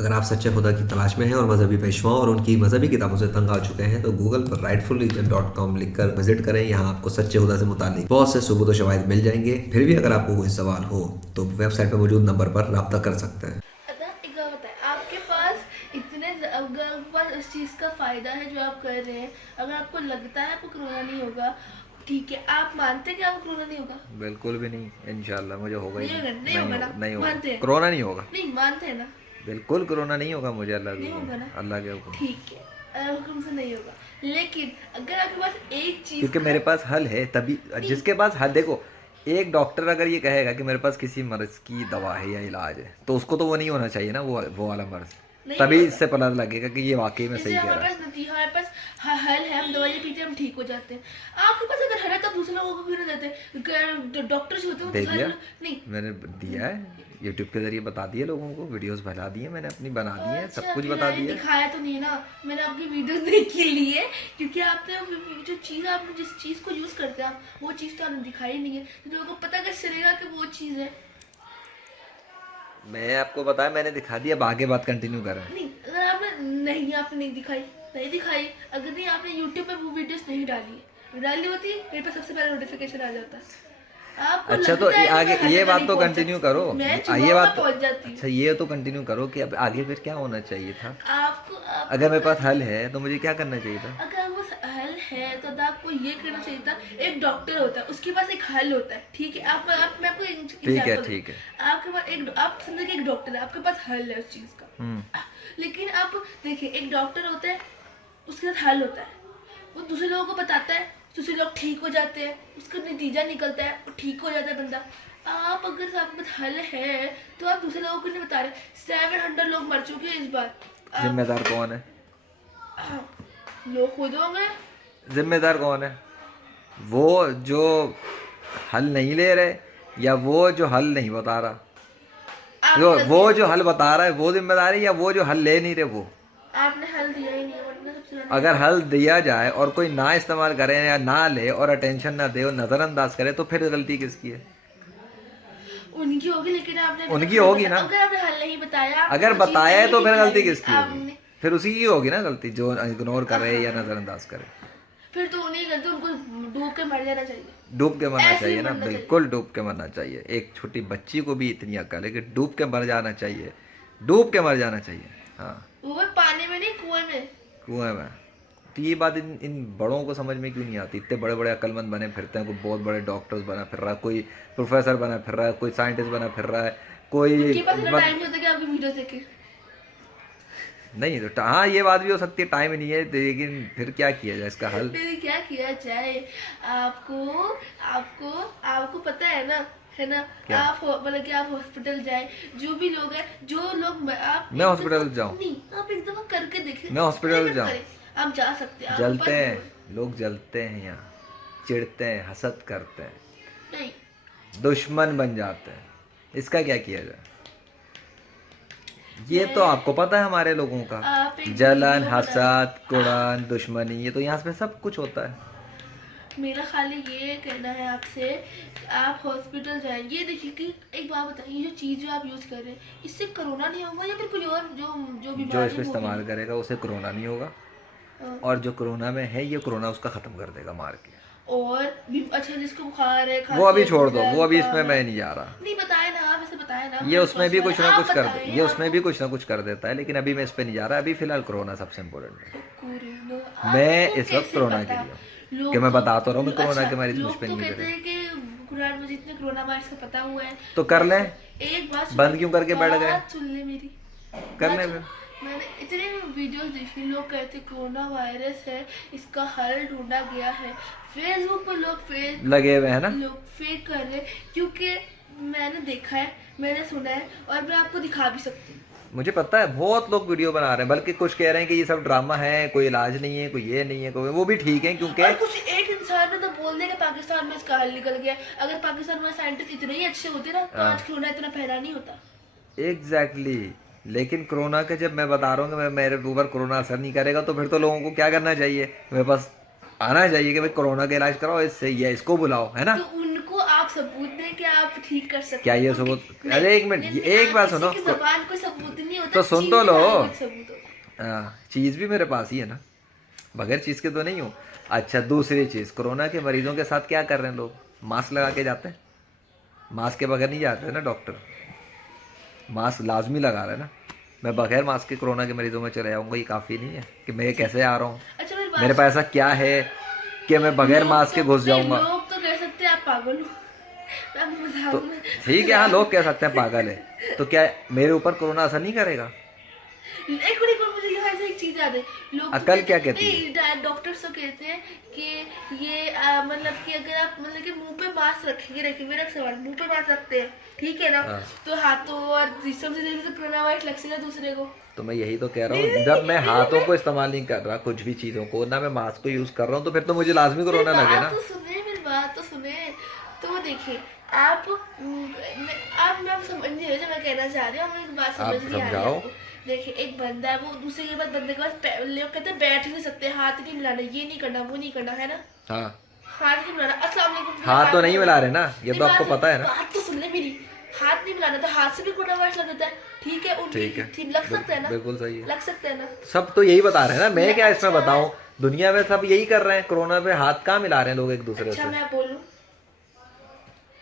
अगर आप सच्चे खुदा की तलाश में हैं और मजहबी पेशवाओं और उनकी मजहबी किताबों से तंग आ चुके हैं तो गूगल पर rightfulreligion.com लिखकर विजिट करें। यहाँ आपको सच्चे खुदा से मुतालिक बहुत से सबूत व शवाहिद मिल जाएंगे। फिर भी अगर आपको कोई सवाल हो तो वेबसाइट पर मौजूद नंबर पर राब्ता कर सकते हैं। एक बात बताएं, आपके पास अगर आपके पास इस चीज़ का फ़ायदा है जो आप कर रहे हैं, अगर आपको लगता है आपको कोरोना नहीं होगा, ठीक है, आप मानते हैं कि आपको कोरोना नहीं होगा? बिल्कुल भी नहीं, इंशाल्लाह मुझे होगा ही नहीं होगा ना? नहीं होगा, मानते हैं? कोरोना नहीं होगा, नहीं मानते हैं ना? बिल्कुल कोरोना नहीं होगा मुझे, नहीं होगा ना? अल्लाह के हुक्म। ठीक है, हुक्म से नहीं होगा, लेकिन अगर आपके पास एक चीज़ क्योंकि मेरे पास हल है, तभी जिसके पास हल, देखो एक डॉक्टर अगर ये कहेगा कि मेरे पास किसी मर्ज की दवा है या इलाज है तो उसको तो वो नहीं होना चाहिए ना, वो वाला मर्ज, नहीं तभी होगा। इससे पता लगेगा कि ये वाकई में सही जैसे कह रहा है। हमारे पास हल है, हम दवाइयाँ पीते हैं, हम ठीक हो जाते हैं। आपके पास अगर हल है तो दूसरे लोगों को क्यों नहीं देते? डॉक्टर जो होते हैं दे वो दिया नहीं। मैंने, दिया है यूट्यूब के जरिए, बता दिए लोगों को, वीडियोस बना दिए मैंने, अपनी बना दी है, सब अच्छा, कुछ फिर बता मैंने दिया। दिखाया तो नहीं ना, मैंने आपकी वीडियोस देखी ली है, क्योंकि आपने जो चीज़, आपने जिस चीज़ को यूज़ करते हैं आप, वो चीज़ तो आपने दिखाई नहीं है, तो लोगों को पता कैसे चलेगा कि वो चीज़ है? मैं आपको बताया, मैंने दिखा दिया, अब आगे बात कंटिन्यू करें। नहीं, अगर आपने नहीं दिखाई, नहीं दिखाई, अगर नहीं आपने यूट्यूब पे वो वीडियोस नहीं डाली होती, मेरे पास सबसे पहले नोटिफिकेशन आ जाता। आपको अच्छा तो लगता है कि आगे मैं ये हद तक बात नहीं तो पहुंच कंटिन्यू सकती। करो, मैं ये चुनाव बात में तो, पहुंच जाती हूँ। अच्छा ये तो कंटिन्यू करो कि अब आगे फिर क्या होना चाहिए था। आपको अगर मेरे पास हल है तो मुझे क्या करना चाहिए था। अगर वो हल है तो आपको ये करना चाहिए था, एक डॉक्टर होता है उसके पास एक हल होता है, ठीक है, मैं आपको ठीक है, ठीक है। आपके पास आप समझे कि एक डॉक्टर है, आपके पास हल है उस चीज का। लेकिन आप देखिए, एक डॉक्टर होता है, उसके साथ हल होता है, वो दूसरे लोगों को बताता है, दूसरे लोग ठीक हो जाते हैं, उसका नतीजा निकलता है, वो ठीक हो जाता है बंदा। आप अगर आपके पास हल है तो आप दूसरे लोगों को नहीं बता रहे। 700 लोग मर चुके हैं इस बार। जिम्मेदार कौन है? लोग खुद होंगे। जिम्मेदार कौन है? वो जो हल नहीं ले रहे या वो जो हल नहीं बता रहा? वो जो हल बता रहा है वो जिम्मेदार है या वो जो हल ले नहीं रहे वो? आपने हल दिया ही नहीं, वरना सबसे ज्यादा अगर हल दिया जाए और कोई ना इस्तेमाल करे या ना ले और अटेंशन ना दे और नजरअंदाज करे तो फिर गलती किसकी है? उनकी होगी, लेकिन आपने उनकी होगी ना। अगर आपने हल नहीं बताया, अगर वो चीज़ बताया है नहीं तो फिर गलती दिखाई, किसकी होगी? फिर उसी की होगी ना गलती, जो इग्नोर करे या नजरअंदाज करे। फिर तो उन्हीं गलती, उनको डूब के मर जाना चाहिए। डूब के मरना ऐसे ही चाहिए ना, मरना बिल्कुल डूब के मरना चाहिए। एक छोटी बच्ची को भी इतनी अक्ल है कि डूब के मर जाना चाहिए, डूब के मर जाना चाहिए। हाँ, वो भी पानी में नहीं, कुएं में। कुएं में। तो ये बात इन बड़ों को समझ में क्यों नहीं आती? इतने बड़े बड़े अक्लमंद बने फिरते हैं, कोई बहुत बड़े डॉक्टर्स बना फिर रहा है, कोई प्रोफेसर बना फिर रहा है, कोई साइंटिस्ट बना फिर रहा है, कोई उनके पास इतना टाइम नहीं होता कि आपकी वीडियो देखे। नहीं तो हाँ ये बात भी हो सकती है, टाइम ही नहीं है, लेकिन फिर क्या किया जाए इसका हल? फिर क्या किया जाए? आपको आपको आपको पता है ना, है ना? क्या? आप मतलब कि आप हॉस्पिटल जाए, जो भी लोग हैं, जो लोग आप मैं हॉस्पिटल जाऊं? नहीं, आप एक दफा करके देखिए। मैं हॉस्पिटल नहीं, जाऊं? करें। आप जा सकते हैं, आपके जलते पास हैं लोग, जलते हैं यहाँ, चिढ़ते हैं, हसद करते हैं, नहीं, दुश्मन बन जाते हैं। इसका क्या किया जाए? ये तो आपको पता है हमारे लोगों का, आप एक जलन, वीडियो हसद, कुरान, दुश्मनी, ये तो यहाँ पे सब कुछ होता है। मेरा खाली ये कहना है आपसे कि आप हॉस्पिटल जाएं। ये देखिए कि एक बात बताइए, जो चीज़ जो आप यूज़ कर रहे हैं, इससे कोरोना नहीं होगा या फिर कोई और जो बीमारी जो इसको होगी? इस्तेमाल करेगा उसे कोरोना नहीं होगा, हाँ। और जो कोरोना में है ये कोरोना उसका खत्म कर देगा मार के। और अच्छा, जिसको बुखार है, वो अभी खांसी है, छोड़ दो, वो अभी जुकाम इसमें है। मैं नहीं जा रहा। नहीं बताए ना आप, ऐसे बताए ना। ये उसमें भी कुछ ना आप कुछ कर दे, बताएं, ये उसमें आपको भी कुछ ना कुछ कर देता है, लेकिन अभी मैं इस पे नहीं जा रहा। अभी फिलहाल कोरोना सबसे इम्पोर्टेंट है। कोरोना मैं आपको इस वक्त कैसे कोरोना के पता? लिए लोग कि मैं बता तो रहा हूँ मैं कोरोना अच्छा, के मरीज मुझ लोग पे तो नहीं कहते करे। हैं कि कुरान मजीद में कोरोना वायरस का पता हुआ है। तो कर ले, एक बात बंद क्यों करके बैठ गए? बात सुन ले मेरी। करने बात में सुन। मैंने इतने वीडियोस देखी, लोग कहते कोरोना वायरस है, इसका हल ढूंढा गया है। फेसबुक पर लोग लगे हुए हैं ना। लोग फेक कर रहे हैं, क्योंकि मैंने देखा है, मैंने सुना है, और मैं आपको दिखा भी सकती हूँ। मुझे पता है बहुत लोग वीडियो बना रहे हैं, बल्कि कुछ कह रहे हैं कि ये सब ड्रामा है, कोई इलाज नहीं है, कोई ये नहीं है, कोई वो भी ठीक है क्योंकि और कुछ एक इंसान ने तो बोल दिया कि पाकिस्तान में इसका हल निकल गया। अगर पाकिस्तान में साइंटिस्ट इतने ही अच्छे होते ना तो आज कोरोना इतना फैला नहीं होता। एग्जैक्टली। लेकिन कोरोना के जब मैं बता रहा हूँ कि मेरे ऊपर कोरोना असर नहीं करेगा, तो फिर तो लोगों को क्या करना चाहिए? मेरे पास आना चाहिए कि भाई कोरोना का इलाज कराओ, इससे ये इसको बुलाओ, है ना? तो उनको आप सबूत दें कि आप ठीक कर सकते क्या ये हैं। सबूत? नहीं, अरे एक मिनट, नहीं, एक बात किसी सुनो। की ज़बान कोई सबूत नहीं होता। तो सुन तो लो। सबूत हो। चीज़ भी मेरे पास ही है ना, बगैर चीज़ के तो नहीं हूँ। अच्छा, दूसरी चीज़, कोरोना के मरीजों के साथ क्या कर रहे हैं लोग? मास्क लगा के जाते हैं, मास्क के बगैर नहीं जाते ना डॉक्टर, मास्क लाजमी लगा रहे हैं ना। मैं बगैर मास्क के कोरोना के मरीजों में चले जाऊँगा, ये काफ़ी नहीं है कि मैं कैसे आ रहा हूँ, अच्छा मेरी बात मेरे पास ऐसा क्या है कि मैं बगैर मास्क के घुस नहीं, जाऊँगा? लोग तो कह सकते हैं आप पागल हो। मैं आपको बता तो दूं मैं- ठीक है, हाँ लोग कह सकते हैं पागल है, तो क्या मेरे ऊपर कोरोना असर नहीं करेगा? एक मिनट मुझे यहाँ से एक चीज याद है। लोग अकल क्या कहती है? डॉक्टर्स तो कहते हैं कि ये मतलब कि अगर आप मतलब कि मुंह पे मास्क रखेंगे, मेरा सवाल, मुंह पे मास्क रखते हैं ठीक है ना, हाँ। तो हाथों और जिस्म से कोरोना वायरस लग सकेगा दूसरे को। तो मैं यही तो कह रहा हूँ, जब मैं हाथों को इस्तेमाल नहीं कर रहा कुछ भी चीज़ों को, ना मैं मास्क को यूज़ कर रहा हूँ, तो फिर तो मुझे लाजमी कोरोना मेरी लगे बात ना। तो सुने, मेरी बात तो सुने। तो देखिए आप मैं आप समझ नहीं रहे जो मैं कहना चाह रही हूँ, मेरी बात आप समझ नहीं आ रही समझाओ। आपको। देखिए एक बंदा है, वो दूसरे के बाद बंदे के पास लोग कहते हैं बैठ ही नहीं सकते, हाथ नहीं मिलाना, ये नहीं करना, वो नहीं करना, है ना, हाँ, हाथ नहीं मिलाना। अस्सलाम वालेकुम। हाथ तो नहीं मिला रहे ना, ये तो आपको पता है ना। बात तो सुन ले मेरी, हाथ नहीं मिलाना, तो हाथ से भी कोरोना वायरस लग जाता है, ठीक है, ठीक है, ठीक लग सकता है ना, बिल्कुल सही है। लग सकता है ना। सब तो यही बता रहे हैं ना, मैं क्या इसमें अच्छा। बताऊं? दुनिया में सब यही कर रहे हैं, कोरोना पे हाथ कहाँ मिला रहे हैं लोग एक दूसरे अच्छा से। मैं बोलूं,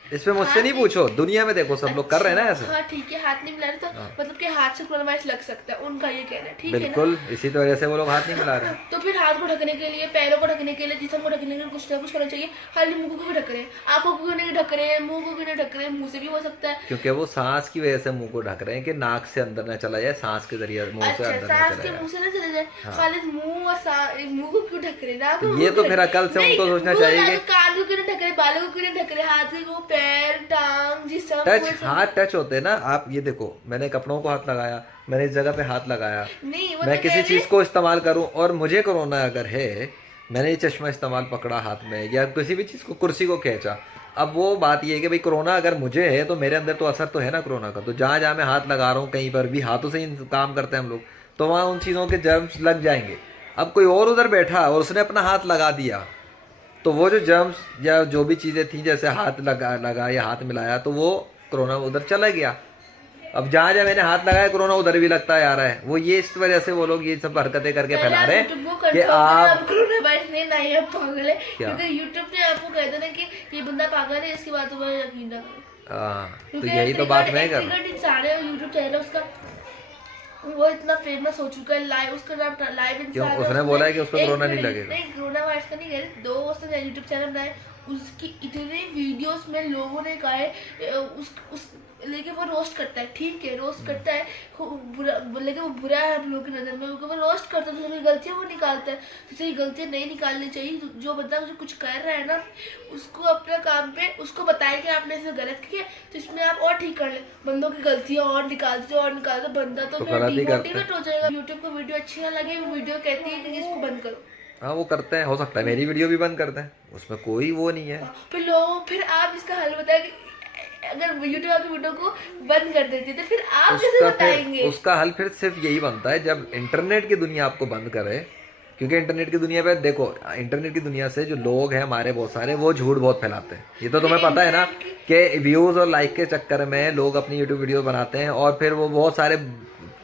इसमें मुझसे नहीं पूछो, दुनिया में देखो सब लोग कर रहे हैं ना ऐसे। हाँ ठीक है, हाथ नहीं मिला रहे तो मतलब कि हाथ से कोरोना वायरस लग सकता है, उनका ये कहना है, ठीक है ना। बिल्कुल, इसी तो वजह से वो लोग हाथ नहीं मिला रहे हैं। तो फिर हाथ को ढकने के लिए, पैरों को ढकने के लिए, जिस्म को ढकने के लिए कुछ ना कुछ करना चाहिए। खाली मुंह को भी ढक रहे हैं, आंखों को नहीं ढक रहे हैं, मुंह को भी नहीं ढक रहे हैं, मुंह से भी हो सकता है। क्योंकि वो सांस की वजह से मुंह को ढक रहे हैं कि नाक से अंदर न चला जाए, सांस के जरिए मुंह से अच्छा, अंदर न सांस चला के जाए। मुंह से ना चले जाए, खाली मुंह और मुंह को क्यों ढक रहे हैं? नाक को, ये मुंह तो को फिर अकल से नहीं, उनको सोचना मुंह चाहिए ना, कि- तो कान को क्यों नहीं ढक रहे, बालों को क्यों नहीं ढक रहे, हाथ को, पैर, टांग, जिस्म, टच, वो सब- हाथ टच होते हैं ना। आप ये देखो, मैंने कपड़ों को हाथ लगाया, मैंने इस जगह पे हाथ लगाया, नहीं वो मैं तो किसी कह चीज रहे- को इस्तेमाल करूं और मुझे कोरोना अगर है, मैंने ये चश्मा इस्तेमाल पकड़ा हाथ में या किसी भी चीज को, कुर्सी को खींचा, अब वो बात ये है कि भाई कोरोना अगर मुझे है तो मेरे अंदर तो असर तो है ना कोरोना का। तो जहां जहां मैं हाथ लगा रहा हूँ, कहीं पर भी हाथों से ही काम करते हैं हम लोग, तो वहां उन चीजों के जर्म्स लग जाएंगे। अब कोई और उधर बैठा और उसने अपना हाथ लगा दिया, तो वो जो जर्म्स या जो भी चीजें थी, जैसे हाथ लगा या हाथ मिलाया, तो वो कोरोना उधर चला गया। अब जहाँ जहाँ मैंने हाथ लगाया कोरोना उधर भी लगता आ रहा है। वो ये इस वजह से वो लोग ये सब हरकतें करके पहले फैला आप रहे YouTube को हैं कि confirm करें, आप आप कोरोना वायरस नहीं है, पागल है। क्या? क्योंकि YouTube ने आपको कह देना कि ये बंदा पागल है, इसकी बातों पर यकीन ना करो। हाँ, तो क्योंकि यही तो बात मैं कर रहा हूँ। इंसान है, YouTube चैनल है उसका, वो इतना फेमस हो चुका है, लाइव, उसका नाम लाइव इंसान क्यों? है। उसने बोला है कि उसको एक कोरोना नहीं मिनट, लगेगा। नहीं कोरोना वायरस का नहीं कह रहे, दो उसने यूट्यूब चैनल बनाए, उसकी इतने वीडियोस में लोगों ने कहा है उस लेकिन वो रोस्ट करता है, ठीक है, रोस्ट करता है, बुरा, लेकिन वो बुरा है हम लोग की नज़र में, क्योंकि वो रोस्ट करता है, तो गलतियाँ वो निकालता है, तो सही गलतियाँ नहीं निकालनी चाहिए। जो बंदा जो कुछ कर रहा है ना, उसको अपने काम पे उसको बताए कि आपने इसे गलत किया, तो इसमें आप और ठीक कर ले। बंदों की गलतियाँ और निकालते बंदा तो फिर गलत ही करते हैं। डिमोटिवेट हो जाएगा। यूट्यूब को वीडियो अच्छी ना लगे, वो वीडियो कहती है कि इसको बंद करो। हाँ, वो करते हैं, हो सकता है मेरी वीडियो भी बंद कर दें, उसमें कोई वो नहीं है। फिर आप इसका हल बताए कि अगर यूट्यूब आपकी वीडियो को बंद कर देती है, तो फिर आप कैसे बताएंगे? उसका हल फिर सिर्फ यही बनता है जब इंटरनेट की दुनिया आपको बंद करे। क्योंकि इंटरनेट की दुनिया पे देखो, इंटरनेट की दुनिया से जो लोग हैं हमारे बहुत सारे, वो झूठ बहुत फैलाते हैं। ये तो तुम्हें पता है ना कि व्यूज और लाइक के चक्कर में लोग अपनी यूट्यूब वीडियो बनाते हैं और फिर वो बहुत सारे,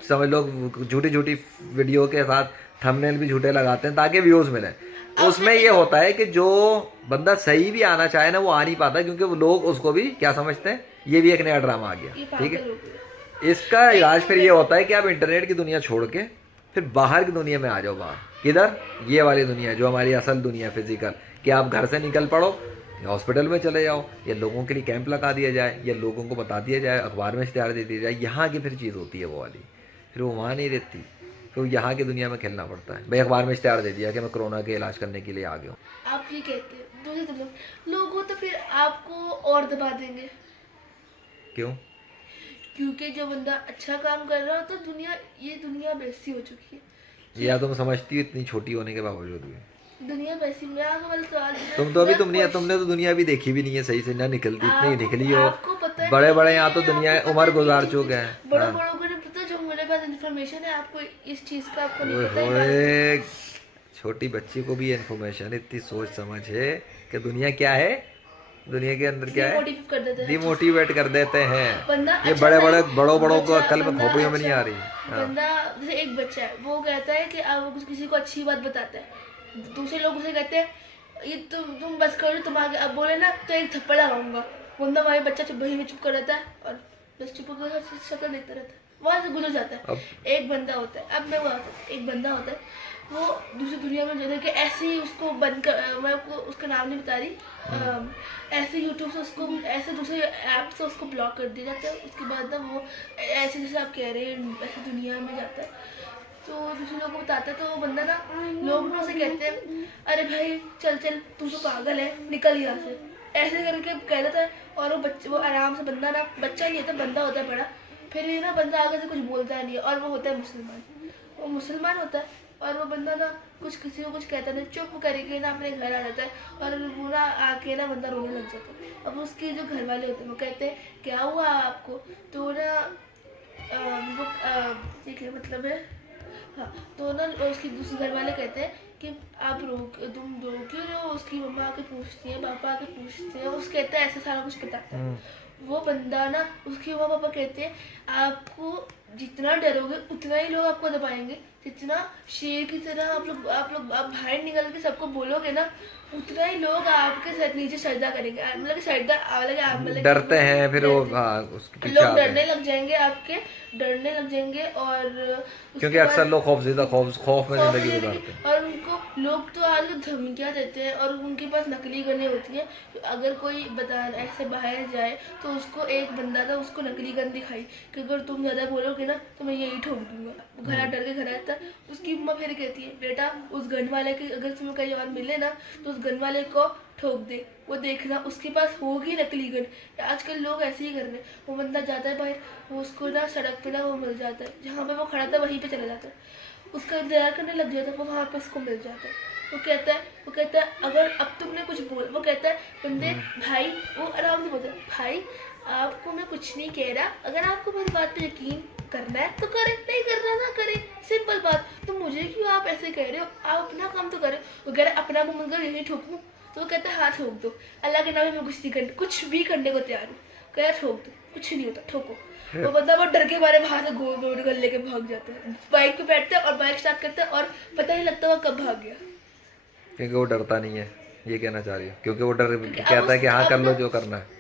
समझ लो, झूठी झूठी वीडियो के साथ थंबनेल भी झूठे लगाते हैं ताकि व्यूज मिले। उसमें ये होता है कि जो बंदा सही भी आना चाहे ना, वो आ नहीं पाता, क्योंकि वो लोग उसको भी क्या समझते हैं, ये भी एक नया ड्रामा आ गया। ठीक है, इसका इलाज फिर ये होता है कि आप इंटरनेट की दुनिया छोड़ के फिर बाहर की दुनिया में आ जाओ। बाहर किधर? ये वाली दुनिया जो हमारी असल दुनिया फिजिकल, कि आप घर से निकल पड़ो, हॉस्पिटल में चले जाओ, या लोगों के लिए कैंप लगा दिया जाए, या लोगों को बता दिया जाए, अखबार में इश्तिहार दे दिया जाए। यहाँ की फिर चीज़ होती है वो वाली, फिर वो वहाँ नहीं रहती, तो यहाँ की दुनिया में खेलना पड़ता है। भाई अखबार में इश्तिहार दे दिया कि मैं कोरोना के इलाज करने के लिए आ गया हूँ। आप ये कहते हैं दूसरे लोगों, तो फिर आपको और दबा देंगे। क्यों? क्योंकि जो बंदा अच्छा काम कर रहा हो, तो ये दुनिया वैसी हो चुकी है। या तुम समझती हो इतनी छोटी होने के बावजूद भी दुनिया वैसी, मैं आपको वाला सवाल तुम तो अभी तुमने तो दुनिया भी देखी भी नहीं है सही से, ना निकलती, इतनी निकली हो। आपको पता है बड़े बड़े नहीं, यहाँ तो दुनिया आपको उम्र पता गुजार नहीं, चुके हैं। बड़ों हाँ। बड़ों को नहीं पता, जो मेरे पास इन्फॉर्मेशन है, आपको इस चीज का आपको नहीं ओए पता है। होए, छोटी बच्ची को भी इन्फॉर्मेशन, इतनी सोच समझ है कि दुनिया क्या है। दुनिया के अंदर क्या है, डिमोटिवेट कर देते हैं। डिमोटिवेट कर देते हैं। बंदा ये अच्छा बड़े नहीं- बड़े बड़ों को बच्चा- कल में बंदा खोपड़ियों में नहीं अच्छा- आ रही। हाँ। बंदा जैसे एक बच्चा है, वो कहता है कि आप किसी को अच्छी बात बताता है, दूसरे लोग उसे कहते हैं ये तुम बस करो, तुम आगे अब बोले ना तो एक थप्पड़ लगाऊंगा। बंदा वही बच्चा चुप वहीं में चुप कर रहता है और बस चुप कर शक्ल देखता रहता है, वहां से गुजर जाता है। एक बंदा होता है, अब मैं वो आता है, एक बंदा होता है वो दूसरी दुनिया में जो कि ऐसे ही उसको बंद कर, मैं आपको उसका नाम नहीं बता रही, ऐसे यूट्यूब से उसको ऐसे दूसरे ऐप से उसको ब्लॉक कर दिया जाता है। उसके बाद ना वो ऐसे जैसे आप कह रहे हैं ऐसे दुनिया में जाता है, तो दूसरे लोगों को बताता है, तो वो बंदा ना लोग ना उसे कहते हैं अरे भाई चल चल तू तो पागल है, निकल यहाँ से, ऐसे करके कह देता है। और वो आराम से बंदा ना, बच्चा नहीं होता, बंदा होता है बड़ा, फिर भी ना बंदा आगे से कुछ बोलता नहीं है, और वो होता है मुसलमान, वो मुसलमान होता है। और वो बंदा ना कुछ किसी को कुछ कहता नहीं, चुप करके ना अपने घर आ जाता है, और वो ना आके ना बंदा रोने लग जाता है। अब उसके जो घर वाले होते हैं वो कहते हैं क्या हुआ आपको, तो ना वो ठीक है मतलब है, हाँ, तो ना उसके दूसरे घर वाले कहते हैं कि आप तुम रो क्यों रहे हो। उसकी मम्मा आके पूछती है, पापा आके पूछते हैं, उस कहता है ऐसा सारा कुछ बताता है। वो बंदा ना, उसके मम्मा पापा कहते हैं आपको जितना डरोगे उतना ही लोग आपको दबाएंगे, जितना शेर की तरह आप बाहर निकल के सबको बोलोगे ना, उतना ही लोग आपके सर नीचे सजदा करेंगे, मतलब सजदा मतलब डरते हैं फिर वो, हाँ, उसके पीछे लोग आते हैं। डरने लग जाएंगे, आपके डरने लग जाएंगे। और क्योंकि अक्सर लोग खौफ में खौफ जिंदगी लेने गुजारते हैं। की- और उनको लोग तो आज धमकियाँ देते हैं, और उनके पास नकली गनें होती हैं। अगर कोई ऐसे बाहर जाए तो उसको एक बंदा था, उसको नकली गन दिखाई कि अगर तुम ज़्यादा बोलोगे ना तो मैं यही ठोक दूंगा। घर डर के घर आता है, उसकी मम्मा फिर कहती है बेटा उस गन वाले के अगर तुम्हें कहीं और मिले ना तो उस गन वाले को ठोक दे, वो देखना उसके पास होगी नकली गन। आजकल लोग ऐसे ही कर रहे हैं, वो बंदा जाता है बाहर, वो उसको ना सड़क पे ना वो मिल जाता है, जहाँ पे वो खड़ा था वहीं पे चला जाता है, उसका इंतजार करने लग जाता है, वो वहाँ पे उसको मिल जाता है। वो कहता है अगर अब तुमने कुछ बोल, वो कहता है बंदे भाई, वो आराम से बोलता है भाई आपको मैं कुछ नहीं कह रहा, अगर आपको मेरी बात पे यकीन करना है तो करे, नहीं करना ना करे, सिंपल बात। तो मुझे क्यों आप ऐसे कह रहे हो, आप अपना काम तो करें। वो कह रहे अपना मुँह मंगा यही ठोकूँ, तो वो कहता है हाँ ठोक दो, अल्लाह के नाम में मैं कुछ भी करने को तैयार हूँ। कह ठोक दो, कुछ नहीं होता, ठोको। वो बंदा वो डर के मारे बाहर से गोल गोल लेके भाग जाता है, बाइक पे बैठता है और बाइक स्टार्ट करता है और पता नहीं लगता वो कब भाग गया। क्योंकि वो डरता नहीं है, ये कहना चाह रही है, क्योंकि वो कहता है कि हाँ कर लो जो करना है।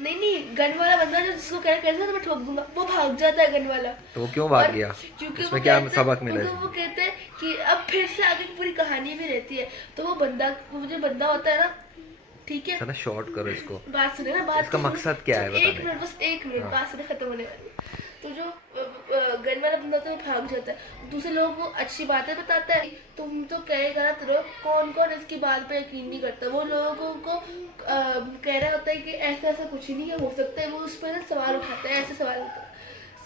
नहीं गन वाला बंदा जो जिसको कैसे तो मैं ठोक दूंगा, वो भाग जाता है गन वाला। तो वो क्यों भाग गया, क्योंकि उसमें क्या सबक मिला? वो कहते हैं कि अब फिर से आगे की पूरी कहानी भी रहती है। तो वो जो बंदा होता है ना, ठीक है ना, शॉर्ट करो इसको, बात सुने ना, बात इसका मकसद क्या है एक मिनट, बस एक मिनट, बात सुने खत्म होने वाली। तो जो गन वाला बंदा होता है वो भाग जाता है, दूसरे लोगों को अच्छी बातें बताता है, तुम तो कहे गलत रहो, कौन कौन इसकी बात पे यकीन नहीं करता। वो लोगों को कह रहा होता है कि ऐसा ऐसा कुछ नहीं है, हो सकता है, वो उस पर सवाल उठाता है, ऐसे सवाल होता है,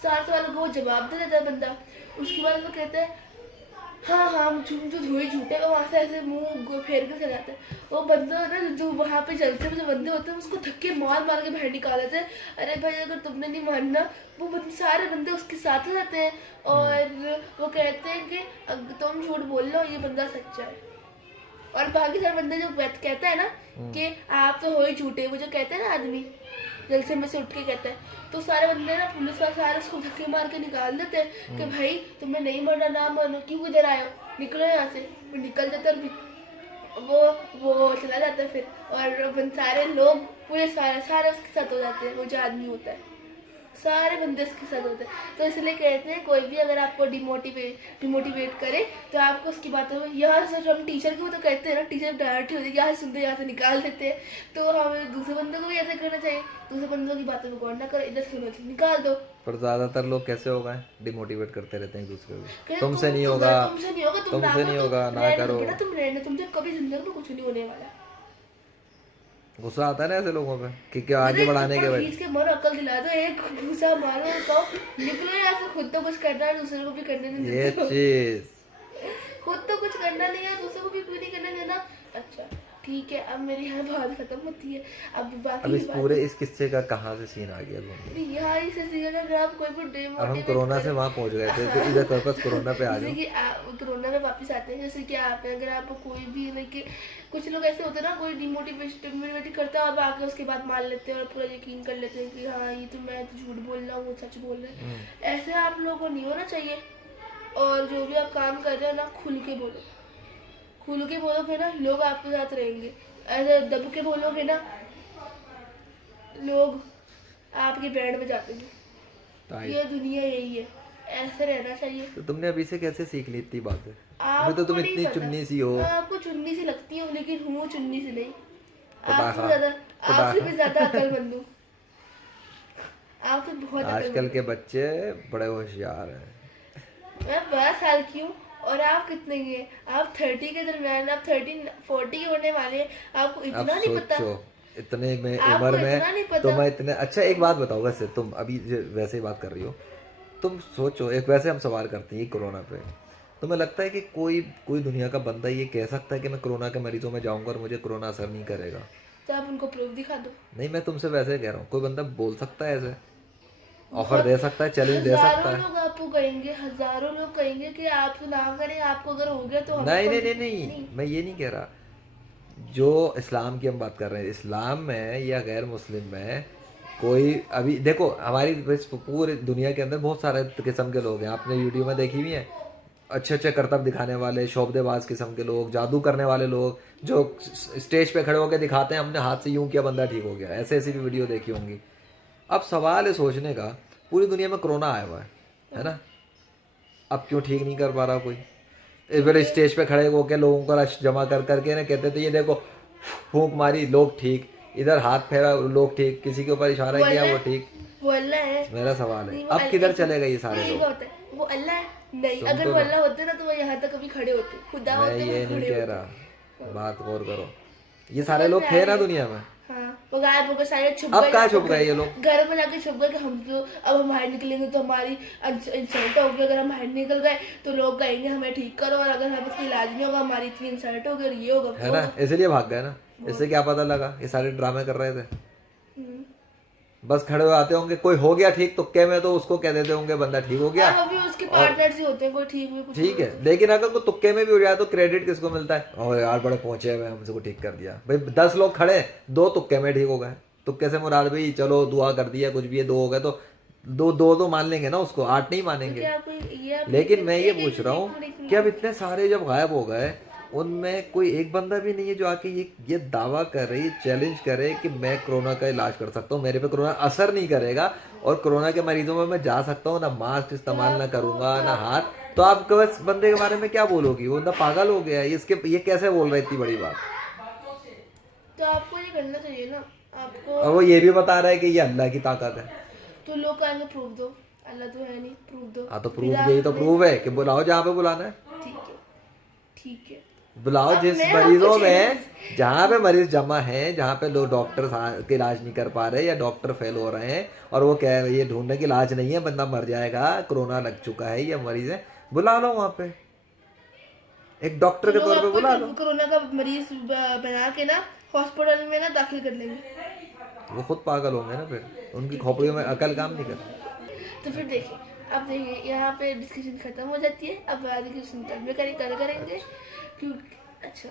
सारे सवालों को वो जवाब दे देता है बंदा। उसके बाद वो कहता है हाँ जो धोई झूठे, और वहाँ से ऐसे मुंह फेर के चला जाता है। वो बंदा ना जो वहाँ पे जलसे में जो बंदे होते हैं उसको धक्के मार के बाहर निकाल देते हैं। अरे भाई अगर तुमने नहीं मानना, वो सारे बंदे उसके साथ हो जाते हैं और वो कहते हैं कि तुम झूठ बोल लो, ये बंदा सच्चा है। और बाकी सारे बंदे जो कहता है ना कि आप तो हो ही झूठे, वो जो कहते हैं ना आदमी जलसे में से उठ के कहता है, तो सारे बंदे ना पुलिस वाले सारे उसको धक्के मार के निकाल देते हैं कि भाई तुम्हें नहीं मरना, ना मानो, क्यों इधर आए हो, निकलो यहाँ से। वो निकल जाता है, वो चला जाता है फिर, और सारे लोग पुलिस वाले सारे उसके साथ हो जाते हैं। वो जो आदमी होता है सारे बंदे उसके साथ होते हैं। तो इसलिए कहते हैं कोई भी अगर आपको डिमोटिवेट करे तो आपको उसकी बातों में, यहाँ से हम टीचर को तो कहते हैं ना, टीचर डायरेक्ट होती है, यहाँ से सुनते यहाँ से निकाल देते हैं। तो हमें दूसरे बंदों को भी ऐसा करना चाहिए, दूसरे बंदों की बातों में गौर ना करो, इधर सुनो निकाल दो। पर ज्यादातर लोग कैसे हो गए, डिमोटिवेट करते रहते हैं एक दूसरे को, तुमसे नहीं होगा, ना करो, तुम रहने, तुमसे कभी जिंदगी में कुछ नहीं होने वाला। गुस्सा आता है ना ऐसे लोगों पे कि क्या आगे बढ़ाने के वजह के मरो, अकल दिला दो, एक घूसा मारो, कहो निकलो यहाँ से, खुद तो कुछ करना है, दूसरे को भी करने नहीं ये देना। चीज खुद तो कुछ करना नहीं है, दूसरे को भी नहीं करने देना। अच्छा ठीक है, अब मेरी यहाँ बात खत्म होती है। अब बाकी अब इस पूरे इस किस्से का कहाँ से सीन आ गया घूमने? यहाँ इसे सीखा अगर आप कोई भी अब हम कोरोना से वहाँ पहुँच गए थे तो इधर वापस कोरोना पे आ जैसे जाओ। कि कोरोना में वापस आते हैं, जैसे कि आप अगर आपको कोई भी लाइक कुछ लोग ऐसे होते हैं ना, कोई डिमोटिवेट करता है और आके उसके बाद मान लेते हैं और पूरा यकीन कर लेते हैं कि हाँ ये तो मैं तो झूठ बोल रहा हूँ, वो सच बोल रहे हैं। ऐसे आप लोगों को नहीं होना चाहिए। और जो भी आप काम कर रहे हो ना, खुल के बोलो। खुल के बोलोगे ना, लोग आपके साथ रहेंगे। ऐसे दब के बोलोगे ना, लोग आपके बैंड में जाते हैं। ये दुनिया यही है, ऐसे रहना चाहिए। तो तुमने अभी से कैसे सीख ली इतनी बातें? आपको अभी तो तुम नहीं इतनी पता। चुन्नी सी हो। आपको चुन्नी सी लगती हूँ, लेकिन हूँ चुन्नी सी नहीं। पटाखा, आपसे भी ज्यादा अक्लमंद हूँ। आपसे बहुत आजकल अक्लमंद के बच्चे बड़े होशियार हैं। हूँ। मैं 12 साल की हूँ और आप कितने की हैं? आप 30 के दरमियान, आप 40 होने वाले हैं। आपको अब इतना नहीं पता। सोचो इतने में आपको उम्र इतना नहीं में पता। तुम्हें इतने अच्छा एक बात बताओ, वैसे तुम अभी वैसे ही बात कर रही हो, तुम सोचो एक वैसे हम सवाल करते हैं कोरोना पे, तुम्हें लगता है कि कोई दुनिया का बंदा ये कह सकता है कि मैं कोरोना के मरीजों में जाऊंगा और मुझे कोरोना असर नहीं करेगा? तो आप उनको प्रूफ दिखा दो। नहीं, मैं तुमसे वैसे कह रहा हूँ, कोई बंदा बोल सकता है ऐसे, ऑफर दे सकता है, चैलेंज दे सकता हजारों है? लोग आपको कहेंगे, हजारों लोग कहेंगे कि आप ना करें, आपको अगर हो गया तो हमें नहीं कौन- नहीं नहीं नहीं, मैं ये नहीं कह रहा। जो इस्लाम की हम बात कर रहे हैं, इस्लाम में या गैर मुस्लिम में कोई अभी देखो, हमारी पूरी दुनिया के अंदर बहुत सारे किस्म के लोग हैं, आपने वीडियो में देखी हुई है, अच्छे अच्छे करतब दिखाने वाले, शोबदेबाज किस्म के लोग, जादू करने वाले लोग, जो स्टेज पे खड़े होकर दिखाते हैं हमने हाथ से यूं किया बंदा ठीक हो गया, ऐसे ऐसी भी वीडियो देखी होंगी। अब सवाल है सोचने का, पूरी दुनिया में कोरोना आया हुआ है ना, अब क्यों ठीक नहीं कर पा रहा कोई? इस बार स्टेज पे खड़े होकर लोगों को रश जमा कर करके ना कहते थे ये देखो फूंक मारी लोग ठीक, इधर हाथ फेरा लोग ठीक, किसी के ऊपर इशारा किया वो ठीक। वो अल्लाह है। मेरा सवाल है नहीं, वो अब अल्लाह- किधर चले गए ये सारे नहीं, लोग? वो होता है, वो अल्लाह है। नहीं, तुम अगर तो वो अल्लाह होते ना तो वो यहाँ तक कभी खड़े होते, खुदा मैं होते ये वो नहीं खड़े कह होते। रहा, बात गौर करो, ये सारे लोग थे ना दुनिया में, हाँ, वो गायब हो गए, सारे छुप अब गए। कहाँ छुप गए ये लोग? घर में जाके छुप गए कि हम तो अब हम बाहर निकलेंगे तो हमारी इंसल्ट होगी। अगर हम बाहर निकल गए तो लोग कहेंगे हमें ठीक करो, और अगर हम इसका इलाज नहीं होगा हमारी इतनी इंसल्ट होगी और ये होगा है ना, इसलिए भाग गए ना। इससे क्या पता लगा ये सारे ड्रामे कर रहे थे, बस खड़े हो आते होंगे, कोई हो गया ठीक तुक्के में तो उसको कह देते होंगे बंदा ठीक हो गया, अभी उसके पार्टनर्स ही होते हैं, कोई ठीक हुए कुछ ठीक है। लेकिन अगर कोई तुक्के में भी हो जाए तो क्रेडिट किसको मिलता है? ओ यार बड़े पहुंचे हुए, हमसे को ठीक कर दिया। भाई 10 लोग खड़े, 2 तुक्के में ठीक हो गए, तुक्के से मुराद भाई चलो दुआ कर दिया कुछ भी है, 2 हो गए तो दो तो मान लेंगे ना उसको, 8 नहीं मानेंगे। क्या कोई ये लेकिन मैं ये पूछ रहा हूँ कि अब इतने सारे जब गायब हो गए, उनमें कोई एक बंदा भी नहीं है जो आके ये दावा करे, ये चैलेंज करे कि मैं कोरोना का इलाज कर सकता हूँ, मेरे पे कोरोना असर नहीं करेगा और कोरोना के मरीजों में मैं जा सकता हूँ, ना मास्क इस्तेमाल ना करूंगा ना हाथ। तो आप उस बंदे के बारे में क्या बोलोगी? वो बंदा पागल हो गया है, ये कैसे बोल रहा है इतनी बड़ी बात? तो आपको ये करना चाहिए ना आपको। और वो ये भी बता रहा है कि ये अल्लाह की ताकत है। तो लोग कहेंगे प्रूफ दो, अल्लाह तो है नहीं, प्रूफ दो। हाँ तो प्रूफ, यही तो प्रूफ है कि बुलाओ जहाँ पे बुलाना है, ठीक है, ठीक है। बुलाओ अब जिस मैं मरीजों आपको में, जहाँ पे मरीज जमा हैं, जहाँ पे लोग डॉक्टर के इलाज नहीं कर पा रहे या डॉक्टर फेल हो रहे हैं और वो कह ये ढूंढ रहे कि इलाज नहीं है, बंदा मर जाएगा, कोरोना लग चुका है या मरीज है, बुला लो वहाँ पे एक डॉक्टर के लोग तौर पे बुला आपको लो। कोरोना का मरीज बना के ना हॉस्पिटल में ना दाखिल कर लेंगे। वो खुद पागल होंगे ना, फिर उनकी खोपड़ियों में अकल काम नहीं करती। तो फिर देखिए, अब देखिए यहाँ पे डिस्कशन खत्म हो जाती है। अब डिस्कशन कल में करेंगे क्योंकि अच्छा